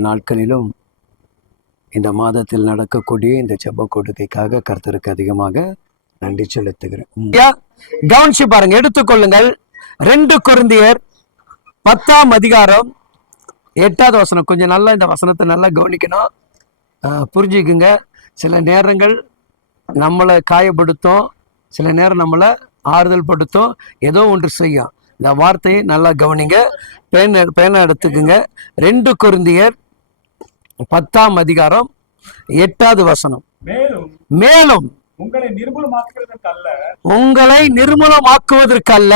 நாட்களிலும் இந்த மாதத்தில் நடக்கக்கூடிய இந்த செப்ப கொடுக்கைக்காக கர்த்தருக்கு அதிகமாக நன்றி செலுத்துகிறேன். கவனிச்சு பாருங்க எடுத்துக்கொள்ளுங்கள். ரெண்டு குருந்தியர் பத்தாம் அதிகாரம் எட்டாவது வசனம். கொஞ்சம் நல்லா இந்த வசனத்தை நல்லா கவனிக்கணும். ஆஹ், புரிஞ்சுக்குங்க. சில நேரங்கள் நம்மளை காயப்படுத்தும். சில நேரம் நம்மளை ஆறுதல் படுத்தும். ஏதோ ஒன்று செய்யும். இந்த வார்த்தையை நல்லா கவனிங்க. பேன பேனை எடுத்துக்குங்க. ரெண்டு குருந்தியர் பத்தாம் அதிகாரம் எட்டாவது வசனம். மேலும் உங்களை நிர்மூலமாக்குவதற்கல்ல உங்களை நிர்மூலமாக்குவதற்கல்ல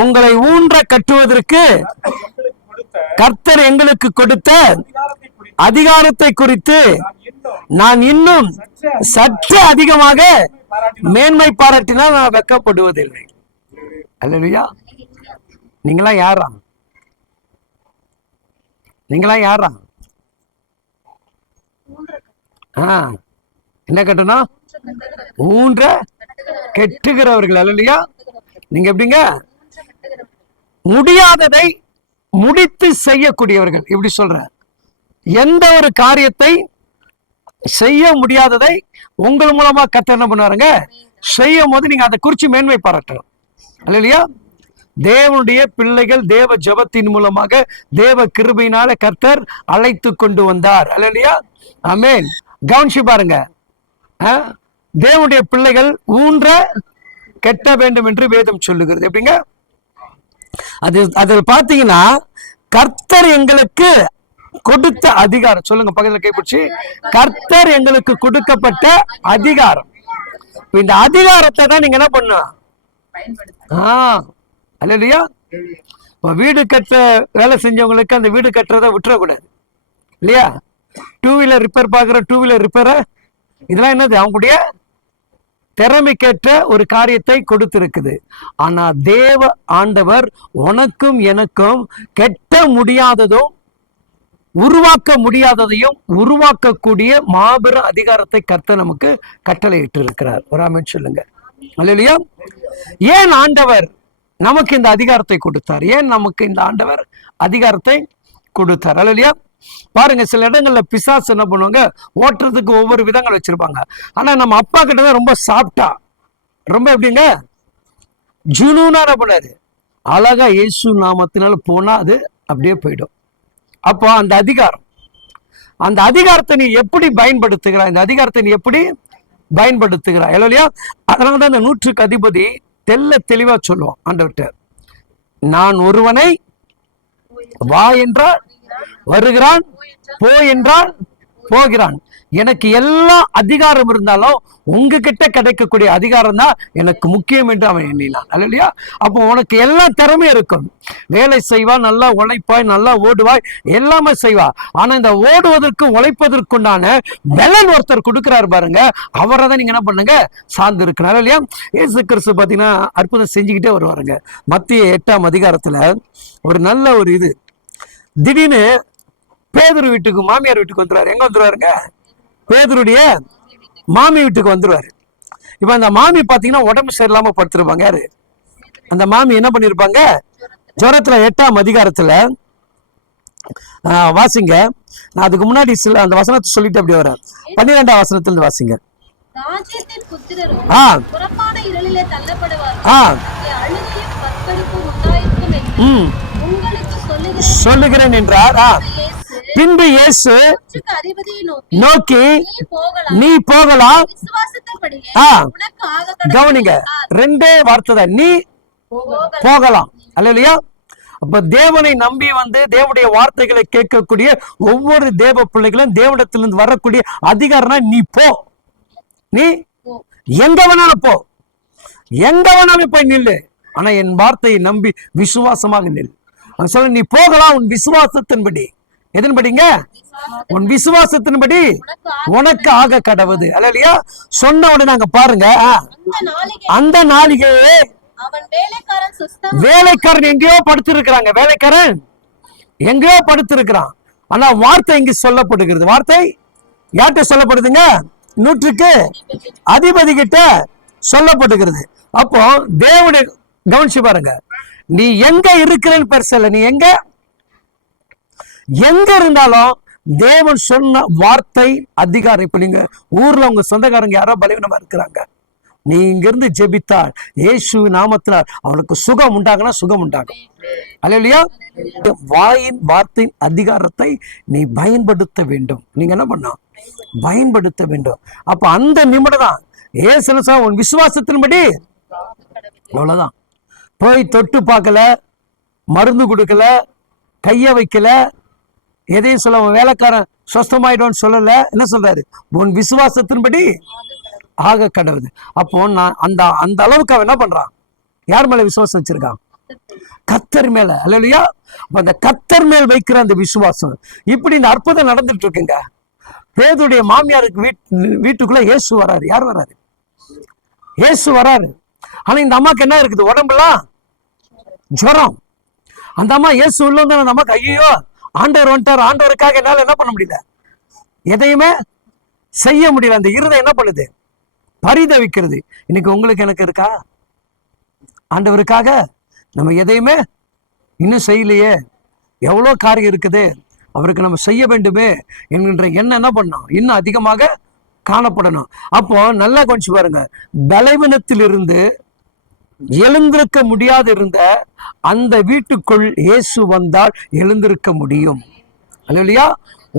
உங்களை ஊன்ற கட்டுவதற்கு கர்த்தர் எங்களுக்கு கொடுத்த அதிகாரத்தை குறித்து நான் இன்னும் சற்று அதிகமாக மேன்மை பாராட்டினால் நான் வெக்கப்படுவதில்லை. அல்லையா நீங்களா யாரா? நீங்களா யாரா? ஆ என்ன கட்டணும்? ஊன்ற கெட்டுகிறவர்கள் அல்லையா? நீங்க எப்படிங்க? முடியாததை முடித்து செய்யக்கூடியவர்கள் இப்படி சொல்ற? எந்த ஒரு காரியத்தை செய்ய முடியாததை உங்கள் மூலமா கத்த என்ன பண்ணுவாருங்க? செய்யும் போது நீங்க அதை குறிச்சு மேன்மை பாராட்டணும். இல்லையா தேவனுடைய பிள்ளைகள் தேவ ஜெபத்தின் மூலமாக தேவ கிருபையினால கர்த்தர் அழைத்து கொண்டு வந்தார். அல்லையா? அமேன் கவனிச்சு பாருங்க. ஆ? தேவனுடைய பிள்ளைகள் ஊன்ற கெட்ட வேண்டும் என்று வேதம் சொல்லுகிறது. எப்படிங்க? அது அதில் பார்த்தீங்கன்னா கர்த்தர் எங்களுக்கு கொடுத்த அதிகாரம். சொல்லுங்க பக்கத்துல கைப்பிடிச்சு கர்த்தர் எங்களுக்கு கொடுக்கப்பட்ட அதிகாரம். இந்த அதிகாரத்தை தான் நீங்க என்ன பண்ணும் ஆ அல்லையா இப்போ வீடு கட்ட வேலை செஞ்சவங்களுக்கு அந்த வீடு கட்டுறதை விட்டுறக்கூடாது. இல்லையா? டூ வீலர் ரிப்பேர் பார்க்குற டூ வீலர் ரிப்பேரை இதெல்லாம் என்னது? அவங்களுடைய திறமைக்கேற்ற ஒரு காரியத்தை கொடுத்திருக்குது. ஆனா தேவ ஆண்டவர் உனக்கும் எனக்கும் கெட்ட முடியாததும் உருவாக்க முடியாததையும் உருவாக்கக்கூடிய மாபெரும் அதிகாரத்தை கர்த்த நமக்கு கட்டளையிட்டு இருக்கிறார் ஒரு சொல்லுங்க. இல்லையா ஏன் ஆண்டவர் நமக்கு இந்த அதிகாரத்தை கொடுத்தார்? ஏன் நமக்கு இந்த ஆண்டவர் அதிகாரத்தை கொடுத்தார்? இல்லையா பாருங்க சில இடங்கள்ல பிசாசு என்ன பண்ணுவாங்க? ஓட்டுறதுக்கு ஒவ்வொரு விதங்கள் வச்சிருப்பாங்க. ஆனா நம்ம அப்பா கிட்ட தான் ரொம்ப சாப்பிட்டா ரொம்ப எப்படிங்க? ஜுனூனா என்ன பண்ணாரு? அழகா இயேசு நாமத்தினால போனா அது அப்படியே போயிடும். அப்போ அந்த அதிகாரம் அந்த அதிகாரத்தை நீ எப்படி பயன்படுத்துகிறாய்? இந்த அதிகாரத்தை நீ எப்படி பயன்படுத்துகிறாய்? இல்லையா? அதனால தான் இந்த நூற்றுக்கு அதிபதி தெல்ல தெளிவா சொல்லுவோம் ஆண்டவர்கிட்ட நான் ஒருவனை வா என்றால் வருகிறான் போ என்றால் போகிறான். எனக்கு எல்லா அதிகாரம் இருந்தாலும் உங்ககிட்ட கிடைக்கக்கூடிய அதிகாரம் தான் எனக்கு முக்கியம் என்று அவன் எண்ணினான். இல்லையா அப்போ உனக்கு எல்லா திறமையும் இருக்கும். வேலை செய்வா நல்லா உழைப்பாய் நல்லா ஓடுவாய் எல்லாமே செய்வா. ஆனா இந்த ஓடுவதற்கு உழைப்பதற்குண்டான பலன் ஒருத்தர் கொடுக்கிறார் பாருங்க. அவரை தான் நீங்க என்ன பண்ணுங்க? சார்ந்து இருக்கிறார் இல்லையா ஏசு கிறிஸ்து பார்த்தீங்கன்னா அற்புதம் செஞ்சுக்கிட்டே வருவாருங்க. மத்திய எட்டாம் அதிகாரத்துல ஒரு நல்ல ஒரு இது. திடீர்னு பேதுரு வீட்டுக்கு மாமியார் வீட்டுக்கு வந்துருவாரு. எங்க வந்துருவாருங்க? பேதுருடைய மாமி வீட்டுக்கு வந்துருவாரு. இப்ப அந்த மாமி பாத்தீங்கன்னா உடம்பு சரியில்லாம படுத்திருப்பாங்க. யாரு? அந்த மாமி என்ன பண்ணிருப்பாங்க? ஜுரத்துல எட்டாம் அதிகாரத்துல வாசிங்க. நான் அதுக்கு முன்னாடி சில அந்த வசனத்தை சொல்லிட்டு அப்படியே வரேன். பன்னிரெண்டாம் வசனத்துல இருந்து வாசிங்க ஆ. ஆ. ம். சொல்லுகிறேன் என்றார். பின்பு இயேசு நோக்கி நீ போகலாம். கவனிங்க. ரெண்டே வார்த்தை தான் நீ போகலாம். அல்லையா அப்ப தேவனை நம்பி வந்து தேவனுடைய வார்த்தைகளை கேட்கக்கூடிய ஒவ்வொரு தேவ பிள்ளைகளும் தேவனிடத்திலிருந்து வரக்கூடிய அதிகாரம்னா நீ போ. நீ எங்க வேணாலும் போ. எங்க வேணாலும் போய் நில்லு. ஆனா என் வார்த்தையை நம்பி விசுவாசமாக நில். சொல்ல நீ போகலாம் உன் விசுவாசத்தின்படி. எதன்படிங்க உன் விசுவாசத்தின்படி உனக்கு ஆக கடவுது. அல்லையா சொன்ன உடனே நாங்க பாருங்க அந்த நாளிகையே வேலைக்காரன் வேலைக்காரன் எங்கேயோ படுத்திருக்கிறாங்க. வேலைக்காரன் எங்கேயோ படுத்திருக்கிறான். ஆனா வார்த்தை இங்கு சொல்லப்படுகிறது. வார்த்தை யார்கிட்ட சொல்லப்படுதுங்க? நூற்றுக்கு அதிபதி கிட்ட சொல்லப்படுகிறது. அப்போ தேவனுடைய கவனிச்சு பாருங்க. நீ எங்க இருக்கிறேன்னு பரிசல்ல நீ எங்க? எங்க இருந்தாலும் தேவன் சொன்ன வார்த்தை அதிகாரம். இப்ப நீங்க ஊர்ல உங்க சொந்தக்காரங்க யாரோ பலவீனமா இருக்கிறாங்க. நீ இங்கிருந்து ஜெபித்தால் இயேசு நாமத்தினால் அவனுக்கு சுகம் உண்டாகுனா சுகம் உண்டாகும். அல்லையா வாயின் வார்த்தையின் அதிகாரத்தை நீ பயன்படுத்த வேண்டும். நீங்க என்ன பண்ண பயன்படுத்த வேண்டும். அப்ப அந்த நிமிடம் தான் ஏசனசா உன் விசுவாசத்தின்படி. அவ்வளவுதான். போய் தொட்டு பார்க்கல மருந்து கொடுக்கல கையை வைக்கல எதையும் சொல்ல வேலைக்காரன் சொஸ்தமாயிடும்னு சொல்லல. என்ன சொல்றாரு? உன் விசுவாசத்தின்படி ஆக கடவுது. அப்போ நான் அந்த அந்த அளவுக்கு அவன் என்ன பண்றான்? யார் மேல விசுவாசம் வச்சிருக்கான்? கத்தர் மேல. இல்லையா அந்த கத்தர் மேல் வைக்கிற அந்த விசுவாசம். இப்படி இந்த அற்புதம் நடந்துட்டு இருக்குங்க. பேதுடைய மாமியாருக்கு வீட் வீட்டுக்குள்ள இயேசு வராரு. யார் வராரு? இயேசு வராரு. ஆனா இந்த அம்மாக்கு என்ன இருக்குது? உடம்புலாம் ஜுரம். அந்த அம்மா இயேசு உள்ள வந்து அந்த அம்மாக்கு ஐயோ ஆண்டவர் வந்துட்டார். ஆண்டவருக்காக என்னால என்ன பண்ண முடியல? எதையுமே செய்ய முடியல. அந்த இருதம் என்ன பண்ணுது? பரிதவிக்கிறது. இன்னைக்கு உங்களுக்கு எனக்கு இருக்கா? ஆண்டவருக்காக நம்ம எதையுமே இன்னும் செய்யலையே. எவ்வளோ காரியம் இருக்குது? அவருக்கு நம்ம செய்ய வேண்டுமே என்கின்ற எண்ணம் என்ன பண்ணோம்? இன்னும் அதிகமாக காணப்படணும். அப்போ நல்லா கொஞ்சம் பாருங்க. பலவீனத்திலிருந்து எழுந்திருக்க முடியாது இருந்த அந்த வீட்டுக்குள் இயேசு வந்தால் எழுந்திருக்க முடியும். இல்லையா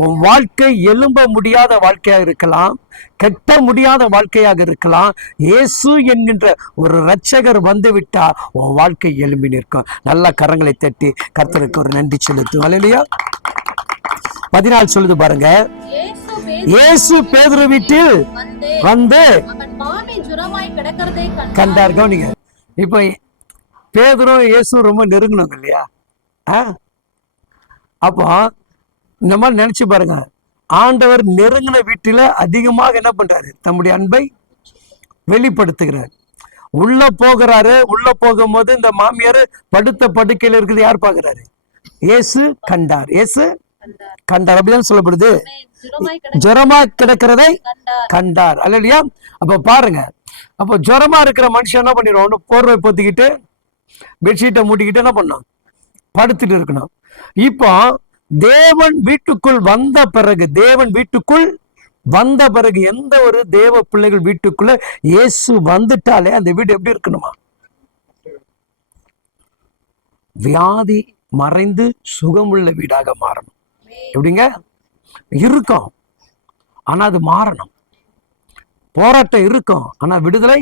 உன் வாழ்க்கை எழும்ப முடியாத வாழ்க்கையாக இருக்கலாம். கெட்ட முடியாத வாழ்க்கையாக இருக்கலாம். இயேசு என்கின்ற ஒரு இரட்சகர் வந்து விட்டால் உன் வாழ்க்கை எழும்பி நிற்கும். நல்ல கரங்களை தட்டி கர்த்தருக்கு ஒரு நன்றி செலுத்தும் இல்லையா பதினாலு சொல்லுது பாருங்க. இயேசு பேதுரு வீட்டில் வந்து கண்டார். கவனிங்க. இப்போ பேதுரும் இயேசு ரொம்ப நெருங்கினவங்க இல்லையா? ஆ? அப்போ இந்த மாதிரி நினைச்சு பாருங்க. ஆண்டவர் நெருங்கின வீட்டில அதிகமாக என்ன பண்றாரு? தம்முடைய அன்பை வெளிப்படுத்துகிறார். உள்ள போகிறாரு. உள்ள போகும்போது இந்த மாமியார் படுத்த படுக்கையில இருக்குது யார் பார்க்கறாரு? இயேசு கண்டார். இயேசு கண்டார். அப்படிதான் சொல்லப்படுது. ஜுரமா கிடக்கிறதை கண்டார். அல்லையா அப்ப பாருங்க. அப்போ ஜுரமா இருக்கிற மனுஷன் என்ன பண்ணிடுவோம் ஒன்று போர்வை பொத்திக்கிட்டு பெட்ஷீட்டை மூட்டிக்கிட்டு என்ன பண்ணணும்? படுத்துட்டு இருக்கணும். இப்போ தேவன் வீட்டுக்குள் வந்த பிறகு தேவன் வீட்டுக்குள் வந்த பிறகு எந்த ஒரு தேவ பிள்ளைகள் வீட்டுக்குள்ள இயேசு வந்துட்டாலே அந்த வீடு எப்படி இருக்கணுமா? வியாதி மறைந்து சுகமுள்ள வீடாக மாறணும். எப்படிங்க? இருக்கும். ஆனா அது மாறணும். போராட்டம் இருக்கும். ஆனா விடுதலை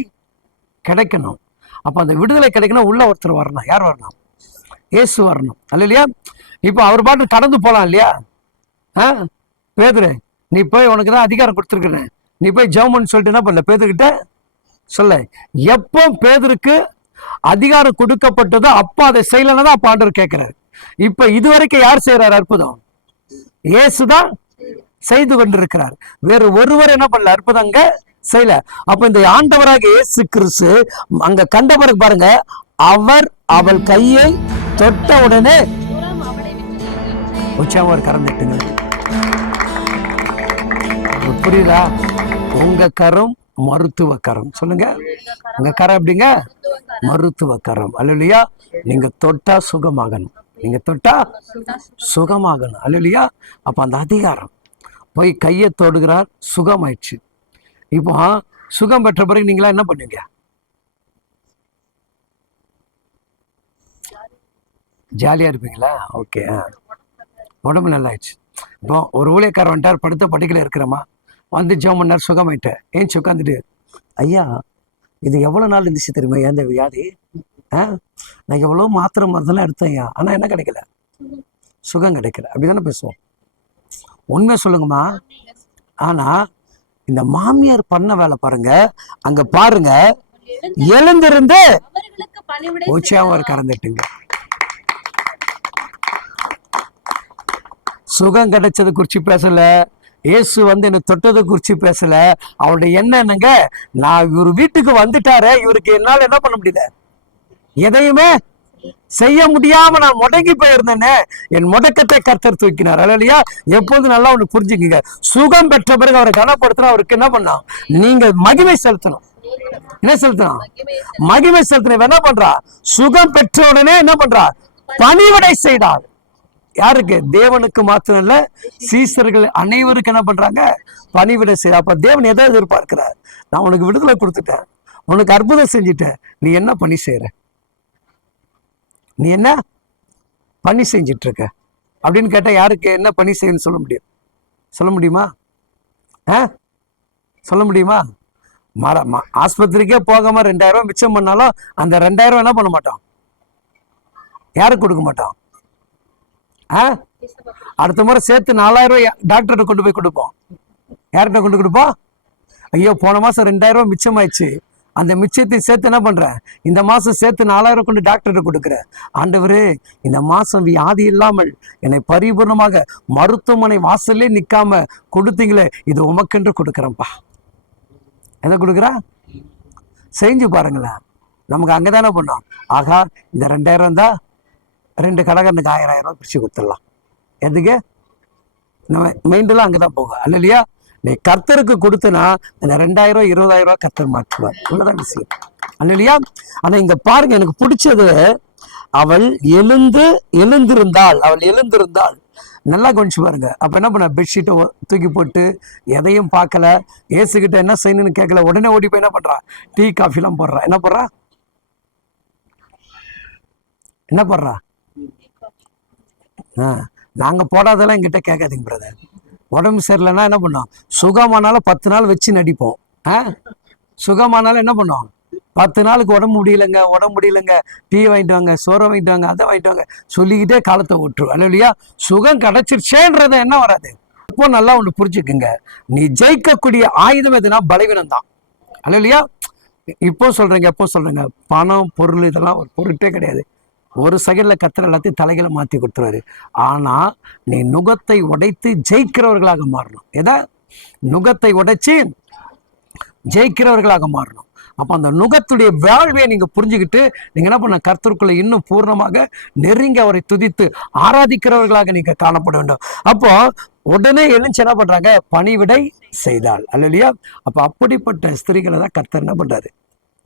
கிடைக்கணும். அப்ப அந்த விடுதலை கிடைக்கணும் உள்ள ஒருத்தர் வரணும். யார் வரணும்? இயேசு வரணும். அல்ல இல்லையா இப்போ அவர் பாட்டு கடந்து போலாம் இல்லையா? ஆ? பேதுரு நீ போய் உனக்கு தான் அதிகாரம் கொடுத்துருக்குறேன். நீ போய் ஜெவமன் சொல்லிட்டு என்ன பண்ணல? பேதுகிட்ட சொல்ல. எப்போ பேதருக்கு அதிகாரம் கொடுக்கப்பட்டதோ அப்போ அதை செய்யலைன்னா தான் அப்போ ஆண்டவர் கேட்குறாரு. இப்போ இதுவரைக்கும் யார் செய்யறாரு அற்புதம். இயேசுதான் செய்து கொண்டிருக்கிறார். வேறு ஒருவர் என்ன பண்ணல? அற்புதங்க அங்க செய்யல. அப்ப இந்த ஆண்டவராக இயேசு கிறிஸ்து அங்க கண்ட பிறகு பாருங்க அவர் அவள் கையை தொட்ட உடனே ஜுரம் விட்டு உற்சாகம் ஒரு கரம் தட்டுங்க புரியுதா? உங்க கரம் மருத்துவ கரம். சொல்லுங்க. உங்க கரம் எப்படிங்க? மருத்துவ கரம். அல்லையா நீங்க தொட்டா சுகமாகணும். நீங்க தொட்டா சுகமாகணும். அல்லையா அப்போ அந்த அதிகாரம். போய் கையை தொடுகிறார் சுகமாயிடுச்சு. இப்போ சுகம் பெற்ற பிறகு நீங்களா என்ன பண்ணுவீங்க? ஜாலியா இருப்பீங்களா? ஓகே உடம்பு நல்லாயிடுச்சு. இப்போ ஒரு ஊழியக்காரர் வந்துட்டார் படுத்த படுக்கையில் இருக்கிறமா. வந்து ஜோம் பண்ணார் சுகமாயிட்டேன் ஏன் உட்காந்துட்டு ஐயா இது எவ்வளோ நாள் இருந்துச்சு தெரியுமா? ஏன் இந்த வியாதி? நான் எவ்வளோ மாத்திரை மருந்தெல்லாம் எடுத்தேங்க ஆனால் என்ன கிடைக்கல? சுகம் கிடைக்கல. அப்படிதானே பேசுவோம். உண்மை சொல்லுங்கம்மா. ஆனா இந்த மாமியார் பண்ண வேலை பாருங்க. அங்க பாருங்க. எழுந்திருந்து அவர்களுக்கு ஒரு கறந்துட்டுங்க. சுகம் கிடைச்சது குறிச்சு பேசல. இயேசு வந்து என்ன தொட்டதை குறிச்சு பேசல. அவருடைய என்ன என்னங்க? நான் இவர் வீட்டுக்கு வந்துட்டாரு. இவருக்கு என்னால என்ன பண்ண முடியல? எதையுமே செய்ய முடியாம நான் முடங்கி போயிருந்தேனே. என் முடக்கத்தை கர்த்தர் தூக்கினார். இல்லையா எப்போதும் நல்லா ஒன்று புரிஞ்சுக்குங்க. சுகம் பெற்ற பிறகு அவரை கனப்படுத்தினா அவருக்கு என்ன பண்ணலாம்? நீங்க மகிமை செலுத்தணும். என்ன செலுத்தணும்? மகிமை செலுத்தின என்ன பண்றா? சுகம் பெற்ற உடனே என்ன பண்றா? பணிவடை செய்தார் யாருக்கு? தேவனுக்கு மாத்திரம் இல்ல சீசர்கள் அனைவருக்கும் என்ன பண்றாங்க? பணிவிடை செய்ய அப்ப தேவன் எதை எதிர்பார்க்கிறார்? நான் உனக்கு விடுதலை கொடுத்துட்டேன். உனக்கு அற்புதம் செஞ்சுட்டேன். நீ என்ன பணி செய்யற நீ என்ன பணி செஞ்சிட்டு இருக்க அப்படின்னு கேட்டால் யாருக்கு என்ன பணி செய்யணும்னு சொல்ல முடியும்? சொல்ல முடியுமா? ஆ? சொல்ல முடியுமா? மர ஆஸ்பத்திரிக்கே போகாமல் ரெண்டாயிரம் மிச்சம் பண்ணாலும் அந்த ரெண்டாயிரம் என்ன பண்ண மாட்டோம்? யாருக்கு கொடுக்க மாட்டோம்? ஆ? அடுத்த முறை சேர்த்து நாலாயிரம் டாக்டர்கிட்ட கொண்டு போய் கொடுப்போம். யார்கிட்ட கொண்டு கொடுப்போம்? ஐயோ போன மாதம் ரெண்டாயிரம் மிச்சம் ஆயிடுச்சு அந்த மிச்சத்தை சேர்த்து என்ன பண்றேன் இந்த மாசம் சேர்த்து நாலாயிரம் கொண்டு டாக்டர்கிட்ட கொடுக்குறேன் ஆண்டவரே இந்த மாசம் வியாதி இல்லாமல் என்னை பரிபூர்ணமாக மருத்துவமனை வாசல்லே நிற்காம கொடுத்தீங்களே இது உமக்கென்று கொடுக்குறேன்ப்பா. எதை கொடுக்குறா? செஞ்சு பாருங்களேன். நமக்கு அங்கே தானே பண்ணோம்? ஆகா இந்த ரெண்டாயிரம் தான் ரெண்டு கடைக்காரனுக்கு ஆயிரம் ஆயிரம் ரூபாய் பிரித்து கொடுத்துடலாம். எதுக்கு? நம்ம மைண்டெல்லாம் அங்கே தான் போகும். இல்லையா நீ கர்த்தருக்கு கொடுத்தனா அந்த ரெண்டாயிரம் இருபதாயிரம் ரூபா கர்த்தர் மாற்றுவார். இவ்வளோதான் விஷயம். அல்ல இல்லையா ஆனால் இங்கே பாருங்க எனக்கு பிடிச்சது அவள் எழுந்து எழுந்திருந்தாள். அவள் எழுந்திருந்தாள். நல்லா கவனிச்சு பாருங்க. அப்ப என்ன பண்ண பெட்ஷீட்டை தூக்கி போட்டு எதையும் பார்க்கல. ஏசுகிட்ட என்ன செய்யணும்னு கேட்கல. உடனே ஓடி போய் என்ன பண்றா? டீ காஃபிலாம் போடுறா. என்ன போடுறா? என்ன போடுறா? ஆ நாங்க போடாதெல்லாம் எங்கிட்ட கேட்காதீங்க பிரதர் உடம்பு சரியில்லைன்னா என்ன பண்ணோம்? சுகமானாலும் பத்து நாள் வச்சு நடிப்போம். ஆ? சுகமானாலும் என்ன பண்ணோம்? பத்து நாளுக்கு உடம்பு முடியலங்க உடம்பு முடியலங்க. டீ வாங்கிட்டு வாங்க சோறை வாங்கிட்டு வாங்க அதை வாங்கிட்டு வாங்க. சொல்லிக்கிட்டே காலத்தை விட்டுரும் அல்ல இல்லையா? சுகம் கிடைச்சிருச்சேன்றது என்ன வராது? இப்போ நல்லா ஒன்று புரிஞ்சுக்குங்க. நீ ஜெயிக்கக்கூடிய ஆயுதம் எதுனா பலவீனம் தான். அல்ல இல்லையா? இப்போ சொல்கிறேங்க எப்போ சொல்கிறேங்க பணம் பொருள் இதெல்லாம் ஒரு பொருட்டே கிடையாது. ஒரு செகண்ட்ல கத்திர எல்லாத்தையும் தலைகளை மாத்தி கொடுத்துருவாரு. ஆனா நீ நுகத்தை உடைத்து ஜெயிக்கிறவர்களாக மாறணும். எதா? நுகத்தை உடைச்சு ஜெயிக்கிறவர்களாக மாறணும். அப்ப அந்த நுகத்துடைய வாழ்வையை நீங்க புரிஞ்சுக்கிட்டு நீங்க என்ன பண்ண கர்த்தருக்குள்ள இன்னும் பூர்ணமாக நெருங்கி அவரை துதித்து ஆராதிக்கிறவர்களாக நீங்க காணப்பட வேண்டும். அப்போ உடனே எழுந்து என்ன பண்றாங்க? பணிவிடை செய்தாள். அல்லையா அப்ப அப்படிப்பட்ட ஸ்திரீகளை தான் கர்த்தர் என்ன பண்றாரு?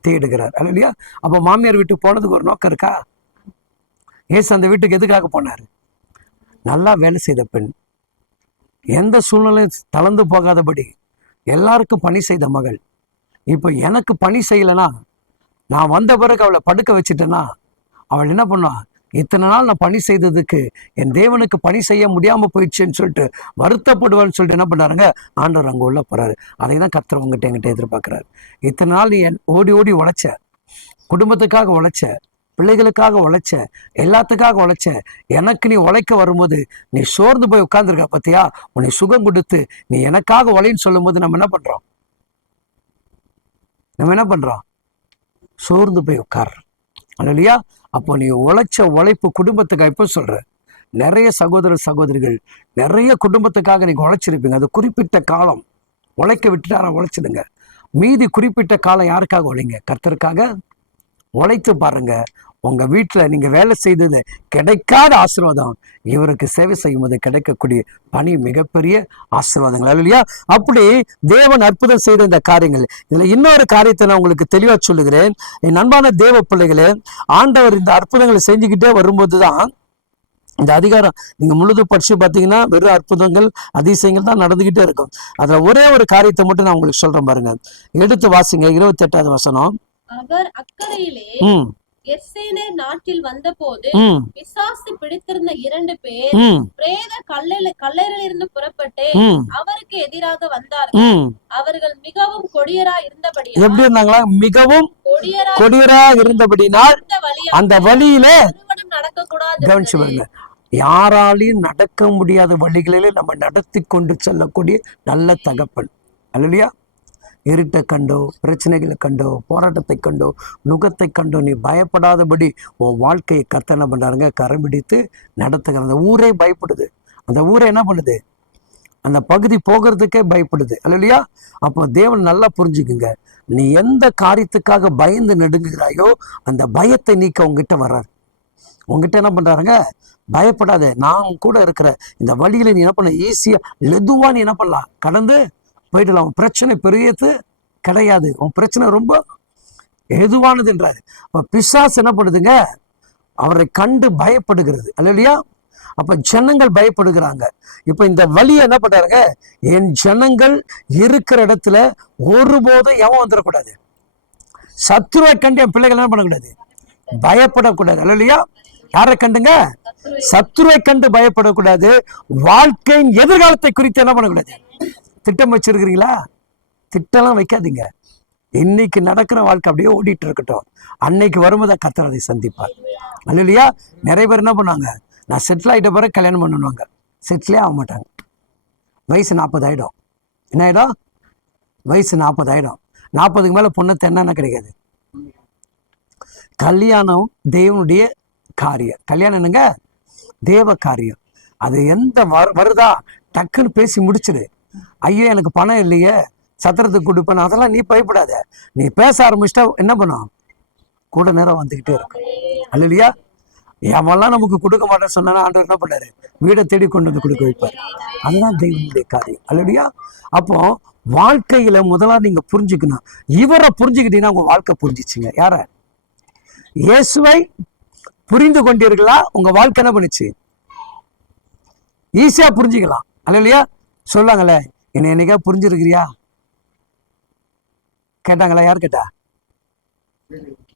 தேடுகிறார். அல்லையா அப்ப மாமியார் வீட்டுக்கு போனதுக்கு ஒரு நோக்கம் இருக்கா? ஏசு அந்த வீட்டுக்கு எதுக்காக போனார்? நல்லா வேலை செய்த பெண். எந்த சூழ்நிலையும் தளர்ந்து போகாதபடி எல்லாருக்கும் பணி செய்த மகள். இப்போ எனக்கு பணி செய்யலைன்னா நான் வந்த பிறகு அவளை படுக்க வச்சுட்டேன்னா அவள் என்ன பண்ணுவா? இத்தனை நாள் நான் பணி செய்ததுக்கு என் தேவனுக்கு பணி செய்ய முடியாமல் போயிடுச்சுன்னு சொல்லிட்டு வருத்தப்படுவான்னு சொல்லிட்டு என்ன பண்ணாருங்க ஆண்டவர் அங்கே உள்ள போகிறாரு அதை தான் கர்த்தர் உங்ககிட்ட எங்கிட்ட எதிர்பார்க்குறாரு. இத்தனை நாள் நீ என் ஓடி ஓடி உழைச்ச குடும்பத்துக்காக உழைச்ச பிள்ளைகளுக்காக உழைச்ச எல்லாத்துக்காக உழைச்ச எனக்கு நீ உழைக்க வரும்போது நீ சோர்ந்து போய் உட்காந்துருக்க பார்த்தியா உன்னை சுகம் கொடுத்து நீ எனக்காக உழைன்னு சொல்லும்போது நம்ம என்ன பண்றோம்? நம்ம என்ன பண்றோம்? சோர்ந்து போய் உட்கார் இல்லையா அப்போ நீ உழைச்ச உழைப்பு குடும்பத்துக்காக இப்போ சொல்ற. நிறைய சகோதர சகோதரிகள் நிறைய குடும்பத்துக்காக நீங்க உழைச்சிருப்பீங்க. அது குறிப்பிட்ட காலம். உழைக்க விட்டுட்டாரா உழைச்சிடுங்க. மீதி குறிப்பிட்ட காலம் யாருக்காக உழைங்க? கர்த்தருக்காக? உழைத்து பாருங்க. உங்க வீட்டுல நீங்க வேலை செய்தது கிடைக்காத ஆசீர்வாதம். இவருக்கு சேவை செய்யும் போது கிடைக்கக்கூடிய பணி மிகப்பெரிய ஆசீர்வாதங்கள். இல்லையா அப்படி தேவன் அற்புதம் செய்த இந்த காரியங்கள். இதுல இன்னொரு காரியத்தை நான் உங்களுக்கு தெளிவா சொல்லுகிறேன். என் அன்பான தேவ பிள்ளைகளே ஆண்டவர் இந்த அற்புதங்களை செஞ்சுக்கிட்டே வரும்போது தான் இந்த அதிகாரம் நீங்க முழுது படிச்சு பார்த்தீங்கன்னா வெறும் அற்புதங்கள் அதிசயங்கள் தான் நடந்துகிட்டே இருக்கும். அதுல ஒரே ஒரு காரியத்தை மட்டும் நான் உங்களுக்கு சொல்றேன் பாருங்க. எடுத்து வாசிங்க இருபத்தி எட்டாவது வசனம். அவர் அக்கறையிலே எர்சேனே நாட்டில் வந்தபோது பிசாசு பிடித்திருந்த இரண்டு பேர் பிரேத கல்லில் கல்லறையிலிருந்து புறப்பட்டு ம். அவருக்கு எதிராக வந்தார்கள். அவர்கள் மிகவும் கொடியரா இருந்தபடியா எப்படி இருந்தாங்களா? மிகவும் கொடியரா கொடியரா இருந்தபடினால் இருந்த அந்த வழியில ஒருவனும் நடக்க கூடாது கவனிச்சு பாருங்க. யாராலையும் நடக்க முடியாத வழிகளிலே நம்ம நடத்தி கொண்டு செல்லக்கூடிய நல்ல தகப்பன். அல்லையா? இருட்டை கண்டோ பிரச்சனைகளை கண்டோ போராட்டத்தை கண்டோ நுகத்தை கண்டோ நீ பயப்படாதபடி உன் வாழ்க்கையை கர்த்தர் என்ன பண்ணுறாருங்க கரம் பிடித்து நடத்துகிற அந்த ஊரே பயப்படுது. அந்த ஊரை என்ன பண்ணுது? அந்த பகுதி போகிறதுக்கே பயப்படுது. இல்லையா அப்போ தேவன் நல்லா புரிஞ்சுக்குங்க. நீ எந்த காரியத்துக்காக பயந்து நடுங்குகிறாயோ அந்த பயத்தை நீக்க உங்ககிட்ட வர்றாரு. உங்ககிட்ட என்ன பண்ணுறாருங்க பயப்படாத. நான் கூட இருக்கிற இந்த வழியில் நீ என்ன பண்ண? ஈஸியாக லெதுவாக நீ என்ன பண்ணலாம்? கடந்து போயிடலாம். உன் பிரச்சனை பெரியது கிடையாது. உன் பிரச்சனை ரொம்ப எதுவானதுன்றாரு அப்ப பிசாசு என்ன பண்ணுதுங்க? அவரை கண்டு பயப்படுகிறது. இல்லையா அப்ப ஜனங்கள் பயப்படுகிறாங்க. இப்ப இந்த வழியை என்ன பண்றாருங்க? என் ஜனங்கள் இருக்கிற இடத்துல ஒருபோதும் எவன் வந்துடக்கூடாது. சத்ருவை கண்டு என் பிள்ளைகள் என்ன பண்ணக்கூடாது? பயப்படக்கூடாது. இல்லையா யாரை கண்டுங்க? சத்ருவை கண்டு பயப்படக்கூடாது. வாழ்க்கையின் எதிர்காலத்தை குறித்து என்ன பண்ணக்கூடாது? திட்டம் வச்சிருக்கிறீங்களா? திட்டம்லாம் வைக்காதீங்க. இன்னைக்கு நடக்கிற வாழ்க்கை அப்படியே ஓடிட்டு இருக்கட்டும். அன்னைக்கு வரும்போது கத்தர் அதை சந்திப்பார். அல்லையா நிறைய பேர் என்ன பண்ணுவாங்க? நான் செட்டில் ஆகிட்ட பிறகு கல்யாணம் பண்ணுவாங்க. செட்டிலே ஆக மாட்டாங்க. வயசு நாற்பது ஆயிடும். என்ன ஆயிடும்? வயசு நாற்பது ஆயிடும். நாற்பதுக்கு மேலே பொண்ணு தென்னா கிடைக்காது? கல்யாணம் தேவனுடைய காரியம். கல்யாணம் என்னங்க? தேவ காரியம். அது எந்த வரு- வருதா? டக்குன்னு பேசி முடிச்சிடு ஐயோ எனக்கு பணம் இல்லையே. சத்திரத்துக்கு கொடுப்பேன் அதெல்லாம் நீ பயப்படாத. நீ பேச ஆரம்பிச்சிட்டா என்ன பண்ணும்? கூட நேரம் வந்துக்கிட்டே இருக்கும். இல்லையா எவெல்லாம் நமக்கு கொடுக்க மாட்டேன்னு சொன்னா ஆண்டவர் என்ன பண்ணாரு? வீடை தேடி கொண்டு வந்து கொடுக்க வைப்பார். அதுதான் தெய்வனுடைய காரியம். அல்லடியா அப்போ வாழ்க்கையில முதலா நீங்க புரிஞ்சுக்கணும். இவரை புரிஞ்சுக்கிட்டீங்கன்னா உங்க வாழ்க்கை புரிஞ்சிச்சுங்க. யார? இயேசுவை புரிந்து கொண்டீர்களா? உங்க வாழ்க்கை என்ன பண்ணுச்சு? ஈஸியா புரிஞ்சுக்கலாம். அல்லையா? சொல்லாங்களே என்னை என்னைக்கா புரிஞ்சிருக்கிறியா? கேட்டாங்களா யார் கேட்டா?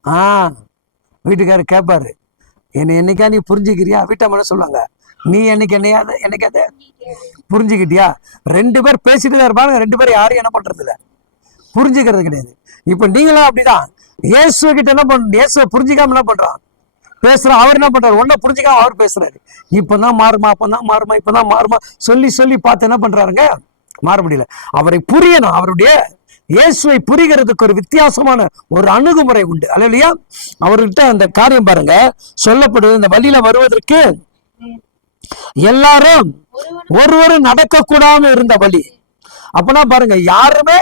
ஆ வீட்டுக்காரர் கேட்பாரு என்னை என்னைக்கா நீ புரிஞ்சுக்கிறியா? வீட்டை சொல்லுவாங்க நீ என்னைக்கு என்னையாது என்னைக்காத புரிஞ்சுக்கிட்டியா? ரெண்டு பேர் பேசிட்டு தான் இருப்பாங்க ரெண்டு பேரும் யாரும் என்ன பண்றது புரிஞ்சுக்கிறது கிடையாது. இப்போ நீங்களும் அப்படிதான். இயேசு கிட்ட என்ன பண்ண இயேசுவை புரிஞ்சுக்காம என்ன பண்றான் பேசுறான் அவர் என்ன பண்றாரு? ஒன்ன புரிஞ்சுக்காம அவர் பேசுறாரு. இப்பதான் மாறுமா அப்பதான் மாறுமா இப்பதான் மாறுமா சொல்லி சொல்லி பார்த்து என்ன பண்றாருங்க? மாற முடியல அவரை புரியணும். அவருடைய இயேசுவை புரிகிறதுக்கு ஒரு வித்தியாசமான ஒரு அணுகுமுறை உண்டு. அல்லையா அவர்கிட்ட அந்த காரியம் பாருங்க. சொல்லப்படுது இந்த வழியில வருவதற்கு எல்லாரும் ஒருவரும் நடக்க கூடாம இருந்த வழி. அப்பனா பாருங்க யாருமே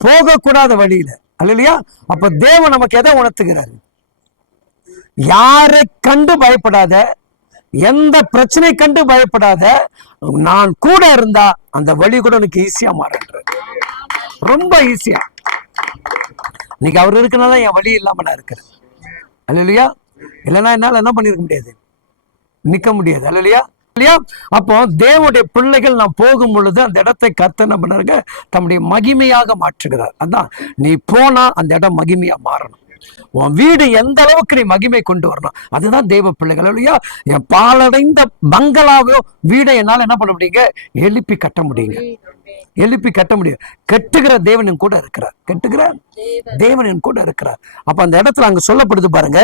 போகக்கூடாத வழியில. இல்லையா அப்ப தேவன் நமக்கு எதை உணர்த்துகிறாரு? யாரை கண்டு பயப்படாத எந்த பிரச்சனை கண்டு பயப்படாத நான் கூட இருந்தா அந்த வழி கூட எனக்கு ஈஸியா மாறுன்றது ரொம்ப ஈஸியா இன்னைக்கு அவர் இருக்கனால என் வழி இல்லாம நான் இருக்கிறேன். இல்லையா இல்லைன்னா என்னால என்ன பண்ணிருக்க முடியாது? நிக்க முடியாது. அல்லையா இல்லையா அப்போ தேவனுடைய பிள்ளைகள் நான் போகும் பொழுது அந்த இடத்தை கத்த என்ன பண்ணாருங்க? தம்முடைய மகிமையாக மாற்றுகிறார். அதான் நீ போனா அந்த இடம் மகிமையா மாறணும். உன் வீடு எந்த அளவுக்கு நீ மகிமை கொண்டு வரணும்? அதுதான் தேவ பிள்ளைகள். இல்லையா என் பாலடைந்த பங்களாவோ வீடை என்னால என்ன பண்ண முடியுங்க? எழுப்பி கட்ட முடியுங்க. எழுப்பி கட்ட முடியும். கட்டுகிற தேவன் என் கூட இருக்கிறார். கட்டுகிற தேவன் என் கூட இருக்கிறார். அப்ப அந்த இடத்துல அங்க சொல்லப்படுது பாருங்க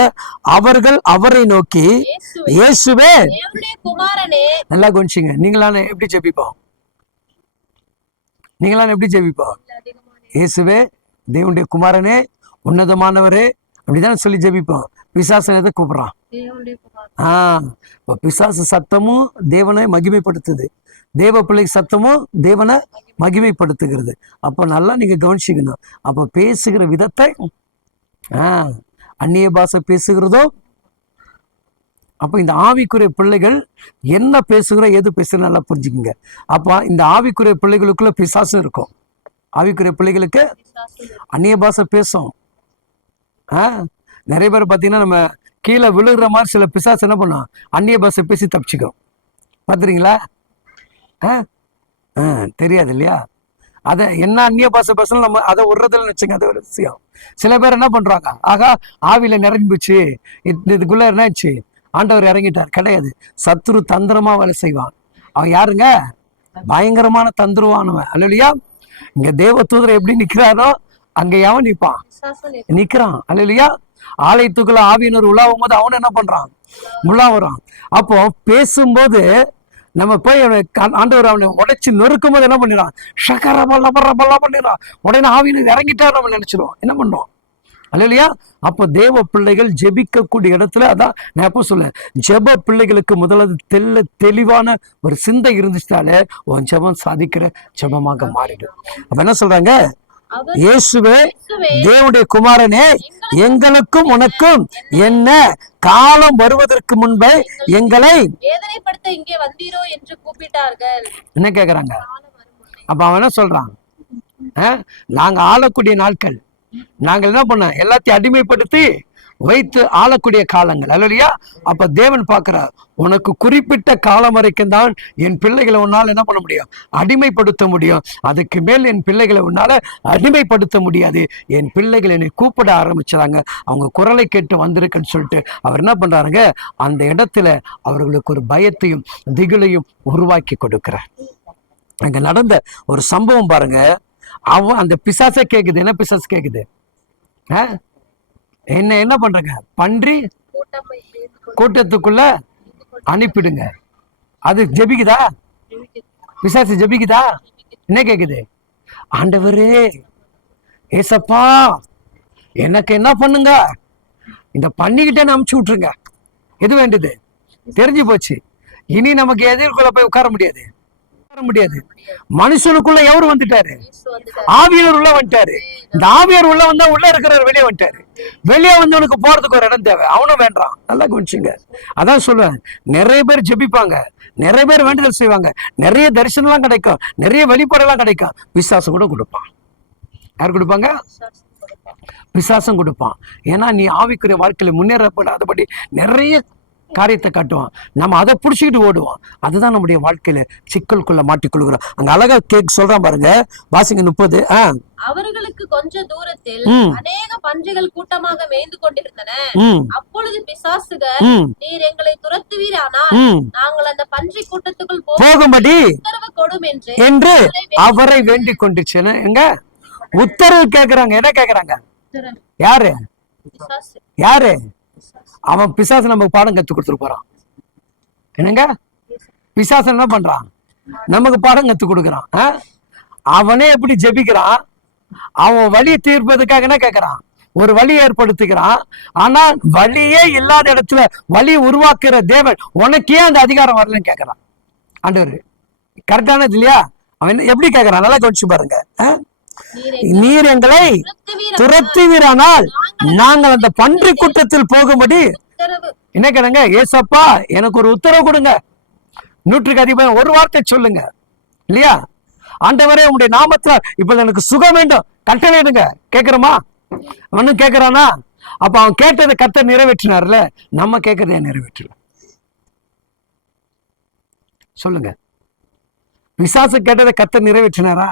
அவர்கள் அவரை நோக்கி இயேசுவே, நல்லா கவனிச்சிங்க. நீங்களான எப்படி ஜெபிப்போம்? நீங்களான எப்படி ஜெபிப்போம்? இயேசுவே தேவனுடைய குமாரனே உன்னதமானவரே அப்படிதானே சொல்லி ஜெபிப்போம். பிசாசன் எதை கூப்பிடுறான். தேவனுடைய குமாரன் ஆ இப்போ பிசாசு சத்தமும் தேவனை மகிமைப்படுத்துது. தேவ பிள்ளை சத்தமும் தேவனை மகிமைப்படுத்துகிறது. அப்போ நல்லா நீங்க கவனிச்சுக்கணும். அப்போ பேசுகிற விதத்தை ஆ அந்நிய பாஷை பேசுகிறதோ அப்போ இந்த ஆவிக்குரிய பிள்ளைகள் என்ன பேசுகிறோம் எது பேசுகிறோம் நல்லா புரிஞ்சுக்குங்க. அப்போ இந்த ஆவிக்குரிய பிள்ளைகளுக்குள்ள பிசாசு இருக்கும். ஆவிக்குரிய பிள்ளைகளுக்கு அந்நிய பாஷை பேசும். ஆ நிறைய பேர் பார்த்தீங்கன்னா நம்ம கீழே விழுகிற மாதிரி சில பிசாஸ் என்ன பண்ணோம்? அந்நிய பாஷை பேசி தப்பிச்சுக்கும். பார்த்துறீங்களா? ஆ ஆ தெரியாது இல்லையா? அதை என்ன அந்நிய பாஷை பேசணும் நம்ம அதை விடுறதுல வச்சுங்க அது ஒரு விஷயம். சில பேர் என்ன பண்ணுறாங்க ஆகா ஆவியில் நிரம்பிச்சு இது- என்ன என்னாச்சு ஆண்டவர் இறங்கிட்டார். கிடையாது. சத்துரு தந்திரமாக வேலை செய்வான். அவன் யாருங்க? பயங்கரமான தந்திரவானவன். அல்லையா இங்கே தேவ தூதர் எப்படி நிற்கிறாரோ அங்க எவன் நிப்பான். விசுவாசம் நிக்கிறான். அல்லையா ஆலயத்துக்குள்ள ஆவியினர் உலாவும் போது அவன் என்ன பண்றான்? உலா வரான் அப்போ பேசும்போது நம்ம போய் ஆண்டவர் அவனை உடைச்சு நொறுக்கும் போது என்ன பண்ணிடுறான்? ஷக்கர பல்ல பல்ல பல்ல பண்ணிடுறான். உடனே ஆவியினர் இறங்கிட்டார் நம்ம நினைச்சிடும் என்ன பண்றோம்? அல்லையா அப்போ தேவ பிள்ளைகள் ஜெபிக்கக்கூடிய இடத்துல அதான் நான் எப்போ சொல்லேன் ஜெப பிள்ளைகளுக்கு முதலாவது தெல்ல தெளிவான ஒரு சிந்தை இருந்துச்சுனாலே உன் ஜெபம் சாதிக்கிற ஜெபமாக மாறிடும். அப்ப என்ன சொல்றாங்க? இயேசுவே தேவனுடைய குமாரனே எங்களுக்கும் உனக்கும் என்ன? காலம் வருவதற்கு முன்பே எங்களை வேதனைப்படுத்த இங்கே வந்தீரோ என்று கூப்பிட்டார்கள். என்ன கேக்குறாங்க? அப்ப அவன் என்ன சொல்றான்? நாங்க ஆளக்கூடிய நாட்கள். நாங்கள் என்ன பண்ணோம்? எல்லாத்தையும் அடிமைப்படுத்தி வைத்து ஆளக்கூடிய காலங்கள். அல்லையா அப்ப தேவன் பார்க்கிறார் உனக்கு குறிப்பிட்ட காலம் வரைக்கும் தான் என் பிள்ளைகளை உன்னால என்ன பண்ண முடியும்? அடிமைப்படுத்த முடியும். அதுக்கு மேல் என் பிள்ளைகளை உன்னால அடிமைப்படுத்த முடியாது. என் பிள்ளைகள் என்னை கூப்பிட ஆரம்பிச்சாங்க அவங்க குரலை கேட்டு வந்திருக்குன்னு சொல்லிட்டு அவர் என்ன பண்றாருங்க? அந்த இடத்துல அவர்களுக்கு ஒரு பயத்தையும் திகிலையும் உருவாக்கி கொடுக்கிறார். அங்க நடந்த ஒரு சம்பவம் பாருங்க. அவன் அந்த பிசாசே கேக்குது. என்ன பிசாசு கேக்குது? ஆ? என்ன என்ன பண்றங்க? பன்றி கூட்டத்துக்குள்ள அனுப்பிடுங்க. அது ஜெபிக்குதா? விசாசி ஜபிக்குதா? என்ன கேக்குது? ஆண்டவரே ஏசப்பா எனக்கு என்ன பண்ணுங்க? இந்த பண்ணிக்கிட்டே அமுச்சு விட்டுருங்க. எது வேண்டியது? தெரிஞ்சு போச்சு. இனி நமக்கு எதிர்கொள்ள போய் உட்கார முடியாது. முடியாது. மனுஷனுக்குள்ள எவரு வந்துட்டாரு? ஆவியர் உள்ள வந்துட்டாரு. இந்த ஆவியர் உள்ள வந்தா உள்ள இருக்கிறவர் வெளியே வந்துட்டாரு. வெளியே வந்தவனுக்கு போறதுக்கு ஒரு இடம் தேவை. அவனும் வேண்டாம். நல்லா கவனிச்சுங்க. அதான் சொல்லுவேன் நிறைய பேர் ஜெபிப்பாங்க. நிறைய பேர் வேண்டுதல் செய்வாங்க. நிறைய தரிசனம்லாம் கிடைக்கும். நிறைய வெளிப்பாடெல்லாம் கிடைக்கும். விசுவாசம் கூட கொடுப்பான். யார் கொடுப்பாங்க? விசுவாசம் கொடுப்பான். ஏன்னா நீ ஆவிக்குரிய வாழ்க்கையில் முன்னேறப்படாதபடி நிறைய காரியத்தை காட்டுவான். நம்ம அதை புடிச்சுக்கிட்டு ஓடுவோம். அதுதான் நம்முடைய வாழ்க்கையில சிக்கலுக்குள்ள மாட்டிக்கொள்கிறோம் அங்க அழகா கேக் சொல்றான் பாருங்க. வாசிங்க முப்பது. ஆ. அவர்களுக்கு கொஞ்ச தூரத்தில். அநேக பன்றிகள் கூட்டமாக மேய்ந்து கொண்டிருந்தன. அப்பொழுது பிசாசுகள் நீர் எங்களை துரத்துவீரானால் ம். நாங்கள் அந்த பன்றி கூட்டத்துக்குள் போக போகும்படி உத்தரவு கொடும் என்று என்று அவரை வேண்டிக் கொண்டுச்சுன்னு எங்க? உத்தரவு கேக்குறாங்க. என்ன கேக்குறாங்க. யாரு? யாரு? அவன் பிசாசு நமக்கு பாடம் கத்து கொடுத்துட்டு போறான். என்னங்க? பிசாசு என்ன பண்றான்? நமக்கு பாடம் கத்து கொடுக்குறான். அவனே எப்படி ஜெபிக்கிறான்? அவன் வழி தீர்ப்பதுக்காக என்ன கேட்கறான் ஒரு வழி ஏற்படுத்துகிறான். ஆனா வழியே இல்லாத இடத்துல வழி உருவாக்குற தேவன் உனக்கு ஏன் அந்த அதிகாரம் வரலன்னு கேட்கறான் ஆண்டவர் கரெக்டானது இல்லையா? அவன் எப்படி கேட்கறான் நல்லா கவனிச்சு பாருங்க. நீர் எங்களை துரத்துவீரானால் நாங்கள் அந்த பன்றி கூட்டத்தில் போகும்படி என்ன கேளுங்க? ஏசப்பா எனக்கு ஒரு உத்தரவு கொடுங்க. நூற்றுக்கு அதிபர் ஒரு வார்த்தை சொல்லுங்க. இல்லையா? ஆண்டவரே உங்களுடைய நாமத்துல இப்ப எனக்கு சுகம் வேண்டும். கட்டளையிடுங்க கேக்குறோமா அவனும் கேக்குறானா அப்ப அவன் கேட்டதை கத்த நிறைவேற்றினார்ல. நம்ம கேட்கறத நிறைவேற்றல? சொல்லுங்க. விசாச கேட்டதை கத்த நிறைவேற்றினாரா?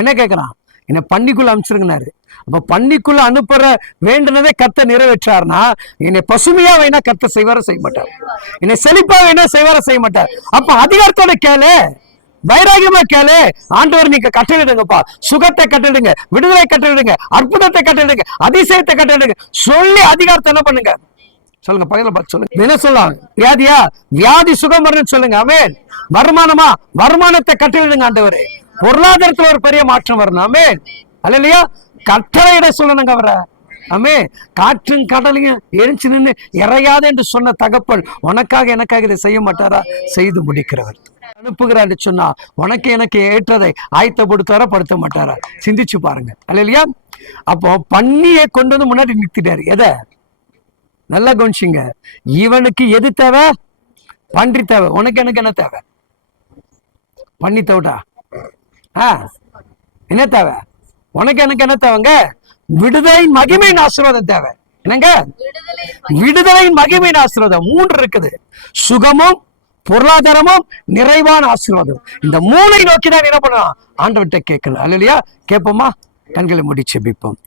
என்ன கேட்குறான் என்னை பண்ணிக்குள்ள அனுப்பிச்சிருங்கனாரு அப்ப பன்னிக்குள்ள அனுப்புற வேண்டுனதை கத்த நிறைவேற்றார்னா என்னை பசுமையா வேணா கத்த செய்வார செய்ய மாட்டார். என்னை செழிப்பா வேணா செய்வார செய்ய மாட்டார். அப்ப அதிகாரத்தோட கேளு வைராகியமா கேளு ஆண்டவர் நீங்க கட்டளிடுங்கப்பா சுகத்தை கட்டளிடுங்க விடுதலை கட்டளிடுங்க அற்புதத்தை கட்டளிடுங்க அதிசயத்தை கட்டளிடுங்க சொல்லி அதிகாரத்தை என்ன பண்ணுங்க? சொல்லுங்க பகையில பார்த்து சொல்லுங்க. என்ன சொல்லலாம் வியாதியா? வியாதி சுகம் வரணும்னு சொல்லுங்க அவன் வருமானமா? வருமானத்தை கட்டளிடுங்க ஆண்டவரே. பொருளாதாரத்துல ஒரு பெரிய மாற்றம் வரணும். ஆமே அல்ல இல்லையா கட்டளையிட சொல்லணுங்க அவரை. அமே காற்றும் கடலையும் எரிச்சு நின்று இறையாது என்று சொன்ன தகப்பன் உனக்காக எனக்காக இதை செய்ய மாட்டாரா? செய்து முடிக்கிறவர். அனுப்புகிறான்னு சொன்னா உனக்கு எனக்கு ஏற்றதை ஆயத்தப்படுத்தாரா படுத்த மாட்டாரா? சிந்திச்சு பாருங்க. அல்லையா அப்போ பண்ணியை கொண்டு வந்து முன்னாடி நிறுத்திட்டாரு. எதை? நல்லா கவனிச்சிங்க. இவனுக்கு எது தேவை? பன்றி தேவை. உனக்கு எனக்கு என்ன தேவை? பண்ணி தேவைடா. ஆ என்ன தேவை? உனக்கு எனக்கு என்ன தேவைங்க? விடுதலை மகிமையின் ஆசீர்வாதம் தேவை. என்னங்க? விடுதலை விடுதலையின் மகிமையின் ஆசீர்வாதம். மூன்று இருக்குது. சுகமும் பொருளாதாரமும் நிறைவான ஆசீர்வாதம். இந்த மூளை நோக்கி தான் என்ன பண்ணலாம்? ஆண்டவர்கிட்ட கேட்கலாம். இல்லையா கேட்போமா? கண்களை முடிச்சு பிப்போம்